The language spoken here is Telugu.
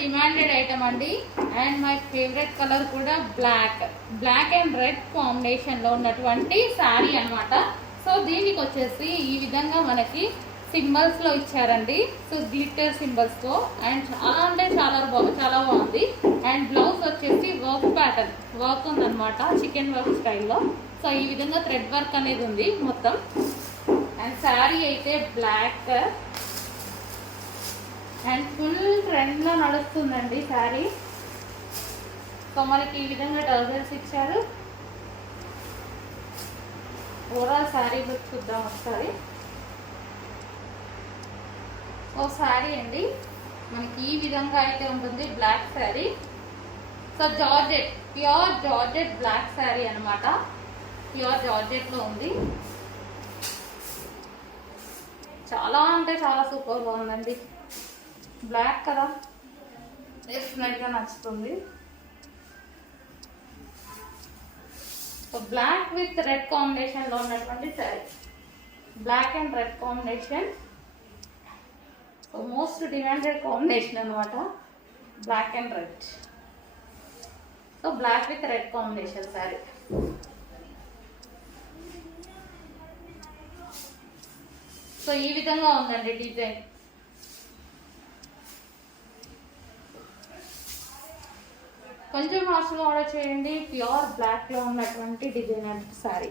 డిమాండెడ్ ఐటమ్ అండి. అండ్ మై ఫేవరెట్ కలర్ కూడా బ్లాక్ అండ్ రెడ్ కాంబినేషన్లో ఉన్నటువంటి శారీ అనమాట. సో దీనికి వచ్చేసి ఈ విధంగా మనకి సింబల్స్లో ఇచ్చారండి. సో గ్లిటర్ సింబల్స్తో అండ్ చాలా అంటే చాలా బాగుంది. అండ్ బ్లౌజ్ వచ్చేసి వర్క్ ఉందన్నమాట, చికెన్ వర్క్ స్టైల్లో. సో ఈ విధంగా థ్రెడ్ వర్క్ అనేది ఉంది మొత్తం. అండ్ శారీ అయితే బ్లాక్ అండ్ ఫుల్ ట్రెండ్లో నడుస్తుందండి శారీ. సో మనకి ఈ విధంగా టర్జల్స్ ఇచ్చారు. ఓవరాల్ శారీ లుక్ చూద్దాం ఒకసారి. ఓ శారీ అండి మనకి ఈ విధంగా అయితే ఉంటుంది, black sari. So pure georgette black sari అనమాట. ప్యూర్ జార్జెట్లో ఉంది. చాలా అంటే చాలా సూపర్గా ఉందండి. బ్లాక్ కదా, డెఫినెట్గా నచ్చుతుంది. సో బ్లాక్ విత్ రెడ్ కాంబినేషన్లో ఉన్నటువంటి sari, black and red combination. So most demanded combination అనమాట, black and red. So black with red combination sari. So ఈ విధంగా ఉందండి డిజైన్. కొంచెం ఫాస్ట్గా ఆర్డర్ చేయండి. ప్యూర్ బ్లాక్లో ఉన్నటువంటి డిజైనర్ శారీ.